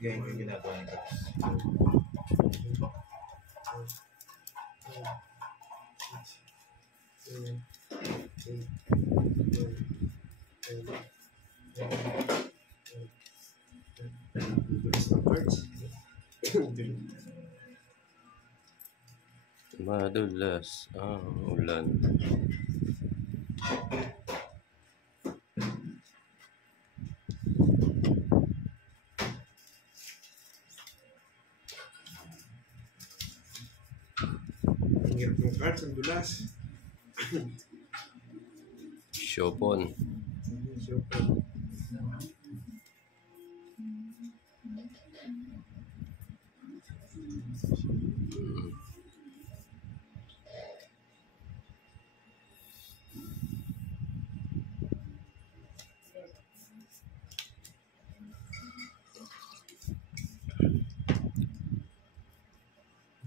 Ganyan yung ginagawa nito. Madulas ang ulan. Ang hirap ng cards, ang dulas. Shopon.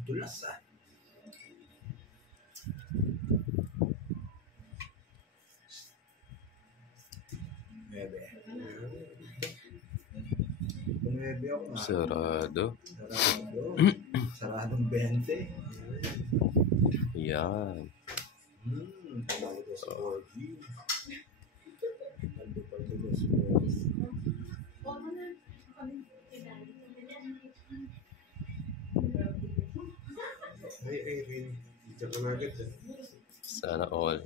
Dulas ah. Bebe. Bumebe ako nga. Sarado. Saradong 20. Yan. Tawag ko sa 4G. Nando pa ito sa 4G. Ay, Irene. Diyan ka na agad. Sana all.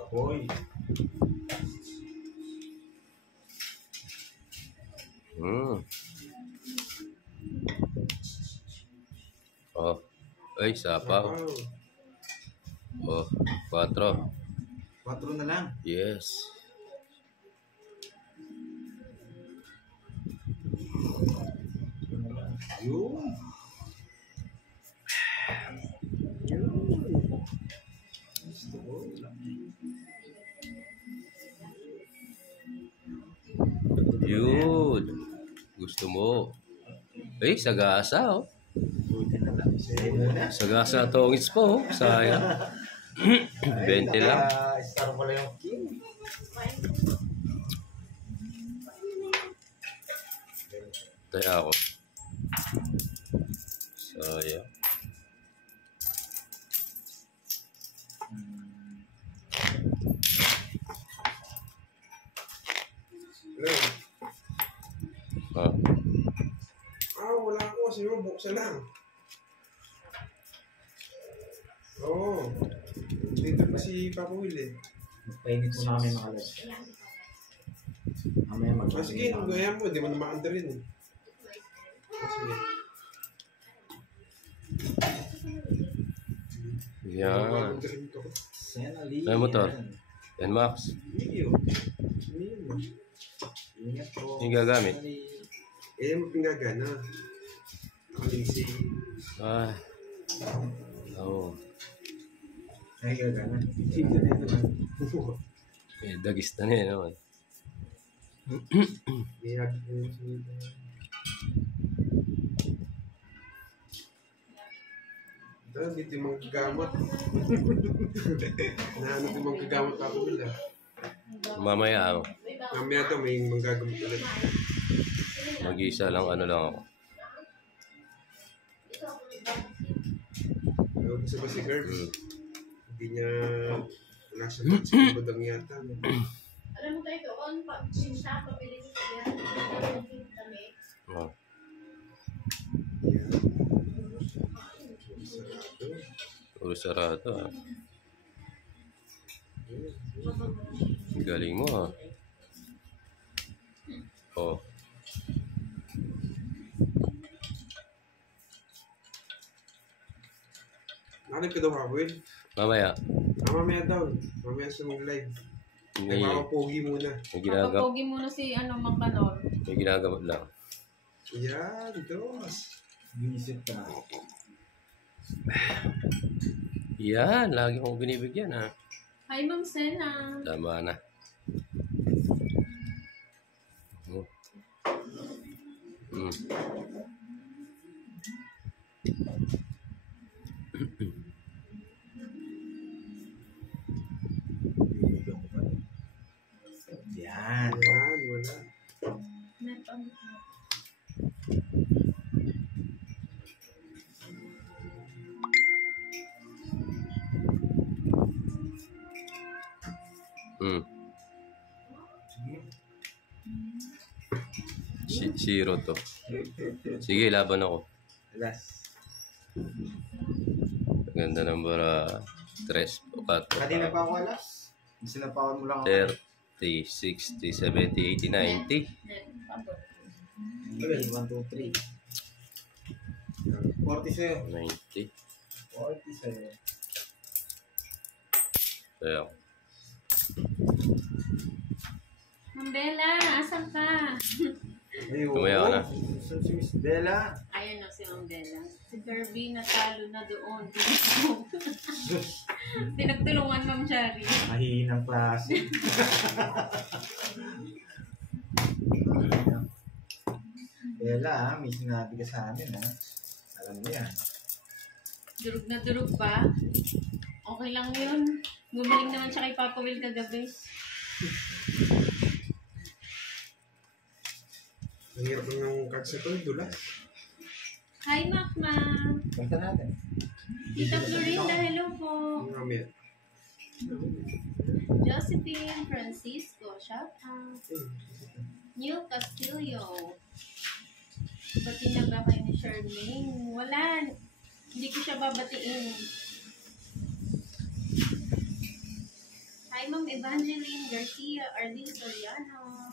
Takoy. Oh. Ay, sapaw. Oh, 4. 4 na lang. Yes. Yun. Gusto ko. Yun. Gusto mo. Eh, sagasa oh. Buti na lang. Sige muna. Sagasa tongits po. Sayang. 20 lang. Star pala yung king. Taya ako. Sayang. Hello? Wala ako. Sino, buksan lang. Oo. Dito pa si Papa Will eh. Painit mo na kami mga lads. Mamaya mag-painit. Sige, gaya mo. Di mo na maanda rin eh. Sige. Yan. Maanda rin to. Senali. Ay, motor. Yan, Max. Iyo. Ingat po. Yung gagamit. Eh, mapingagana. Nakalisi. Ay. Oo. Ay, gagana. Hindi na naman. Eh, dagis na niya naman. Bihag ko yung sunod. Ito, dito yung mga kagamot. Nahanap yung mga kagamot ako nila. Mamaya, Mamaya to, may mga gagamot ulit. mag-isa lang, ano lang ako. Gusto ba si Gerbs? Hindi niya wala siya pagsikabadang yata. Alam mo tayo doon, pag siya, pabili ko siya, kami. Oh. Puro sarado ah. Galing mo ah. Oh. Nakalip ka daw hapon? Mamaya. Mamaya daw. Mamaya siya mag-live. May, Pogi muna. may ginagawa. Papapogi muna si Mang Kanor. May ginagawa lang. Yan, dos. Visit ka na. Yan, lagi kong binibigyan ha. Hi, Ma'am Sena. Tama na. Oh. Zero to. Sige, laban ako. Last. Ganda ng bara. 3, 4, Kanina pa ako alas. Sinapawan mo lang ako. 30, 60, 70, 80, 90. 1, 2, 3. 40 sa'yo. 90. 40 sa'yo. Ayan. Ma'am Bella, asan ka? Ay, oo. Tumaya ka na. Saan si Miss Bella? Ayun na si Ma'am Bella. Si Kirby natalo na doon. Pinagtulungan Ma'am Shari. Mahihinang klase. Bella, may sinabi ka sa amin, ha? Alam mo yan. Durug na durug pa. Okay lang yun. Gumaling naman siya kay Papa Will kagabi. Ang hirap ng cards na ito, dulas. Hi, Makma. Basta natin. Tita Florinda, hello po. Marami yan. Josephine Francisco, shout out. Neil Castillo. Bati na ba kayo ni Charmaine? Wala. Hindi ko siya babatiin. Hi, Ma'am Evangeline Garcia, Arlene Soriano.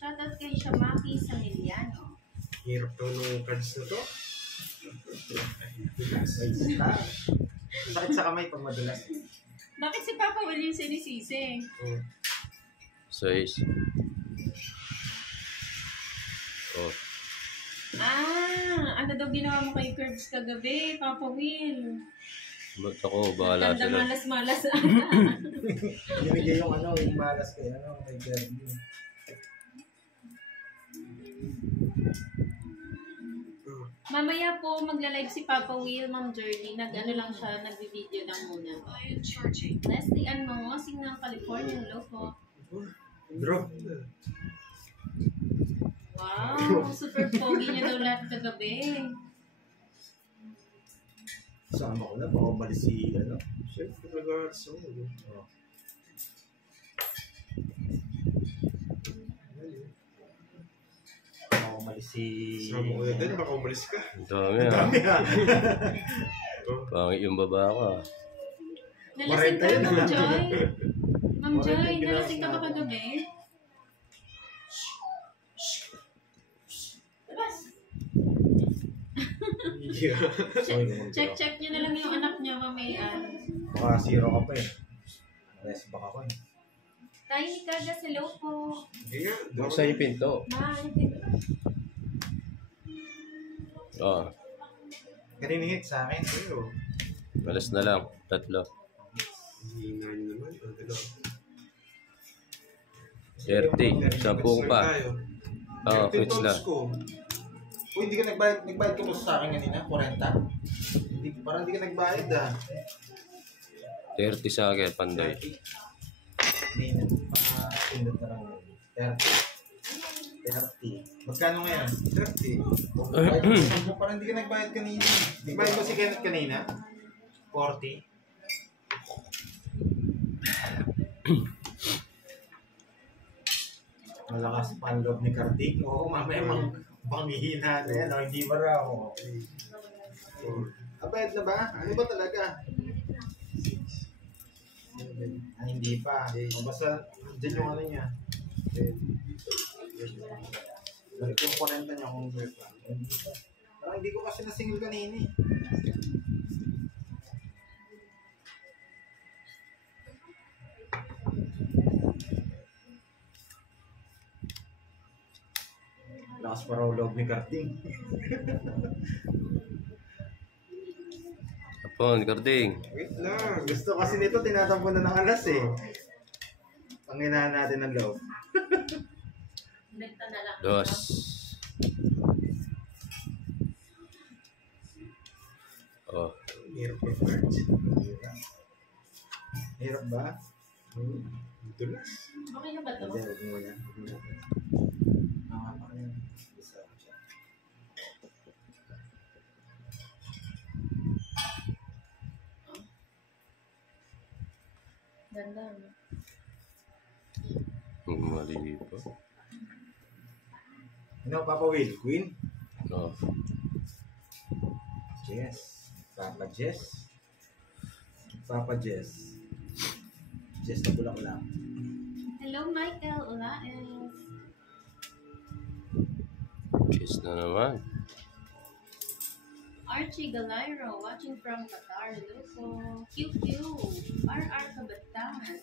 Shoutout kay Shamaki Samiliano. Hirap daw ng cards na to. Ay, star. Sakit sa kamay pag madulas. Bakit si Papa Will yung sinisisi? Oh. 6. Oh. Ano daw ginawa mo kay Curbs kagabi, Papa Will? Ba't ako? Bahala Tanda sila. malas-malas. Binigay yung yung malas kay kay Kirby. Mamaya po magla-live si Papa Will, Ma'am Journey. Nag-ano lang siya, nagbi-video lang muna. Leslie Ann Mangosing ng California, hello po. Draw. Wow, super pogi niya daw lahat kagabi. Sama ko na, baka umalis si, Siyempre, nag-cards ako. Oh. Baka umalis si... Sama ko din, baka umalis ka. Ang dami ah. Dami, ha? Oh. Pangit yung baba ka. Nalasing ka, 40 yun, Ma'am ah. Joy? Ma'am 40 Joy, yung nalasing ka ba ginagawa kagabi? Labas. Yeah. Check niyo na lang yung anak niya, mamaya. Baka zero ka pa eh. Yes, baka ko eh. Tayo ni Kagas, hello po. Hindi nga. Buksan yung pinto. Oh. Kanina hit sa akin. Pero, Alas na lang. 3. hina nyo naman. Ang dalawa. 30. 10 pa. Oo, quits na. Uy, hindi ka nagbayad ka mo sa akin kanina? 40? Parang hindi ka nagbayad ah. 30 sa akin, Pandoy. May pindot na lang yun. 30. Magkano ngayon? 30. Parang hindi ka nagbayad kanina. Nagbayad ko si Kenneth kanina? 40. Malakas pa ang loob ni Kartik. Oo, mamaya manghihina na yan. O, hindi ba raw? Abayad na ba? Ano ba talaga? Hindi pa. O, basta dyan yung ano niya. Balik yung 40 niya kung hindi pa. Hindi pa. Parang hindi ko kasi nasingil kanina eh. Lakas pa raw loob ni Karting. Hapon, Karding. Wait lang. Gusto kasi nito tinatampo na ng alas eh. Panginahan natin ng loob. Benta na lang. 2. Oh. Hirap ng cards. Hirap ba? Dulas. Okay na ba ito? Hindi, huwag muna. Huwag muna. Pa rin. Isa ko siya. Ganda, no? Mali pa. Ano, Papa Will? Queen? Oh. Jess. Papa Jess. Papa Jess. Jess na bulaklak. Hello, Michael Olaes. Cheers na naman. Archie Galairo, watching from Qatar. Hello po. QQ. RR Kabataan.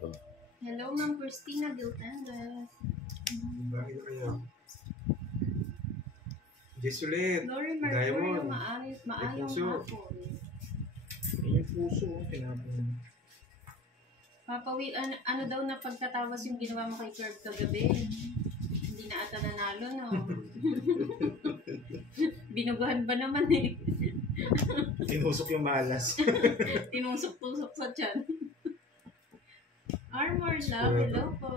Oh. Hello, Ma'am Christina Giltendes. Bakit na kaya? Jess ulit. Lori Mercurio, Diamond. maayong puso. hapon. Yung puso, tinapon. Papa Will, ano daw na pagkatawas yung ginawa mo kay Curb kagabi? Hindi na ata nanalo, no? Binugahan ba naman eh? Tinusok yung malas. Tinusok-tusok sa tiyan. Armor Love, hello po.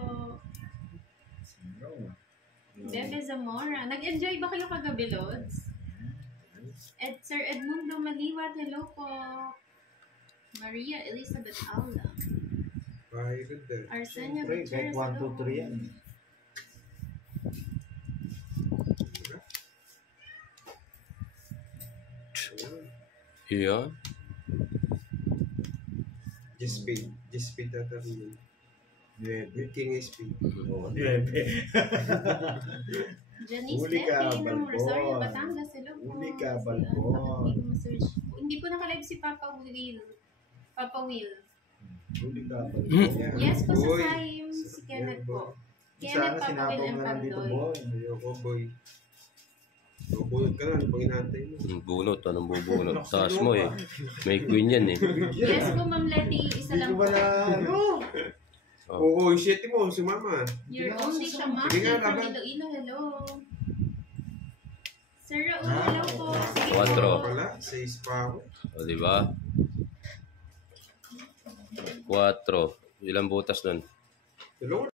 Bebe Zamora. Nag-enjoy ba kayo kagabi, Lods? Sir Edmundo Maliwat, hello po. Maria Elizabeth Aula. Ay, ganda. Arsenia Siyempre, kahit Gutierrez, 1, 2, hello. 3 yan. Iyon. Jess Spade. Jess Spade ata rin yun. Nuebe. King Spade. Oo, nuebe. Janice Huli ka, Lepe ng Balbon. Rosario, Batangas, hello po. Huli ka, Sila, Balbon. bakit hindi ko ma-search? Hindi po nakalive si Papa Will. Papa Will. Huli ka. Yes po sa Boy. Saim, si Kenneth po. Sana Kenneth, Papa Will, sinabog and na nandito, Pandoy. boy. Ayoko, boy. Bubunot ka na. Ano pang inantay mo? Bunot. Anong bubunot? Taas mo eh. May queen yan eh. Yes po, Ma'am Letty, isa Hindi lang ko ba po. na, ano? Oo, yung shit mo. Sumama. You're Hindi na only ako Shamaki Sige nga, from laban. Iloilo, hello. Sir Raul, hello po. Sige Quatro. po. Wala. 6 pa ako. O, diba? 4. Ilang butas nun? Tulungan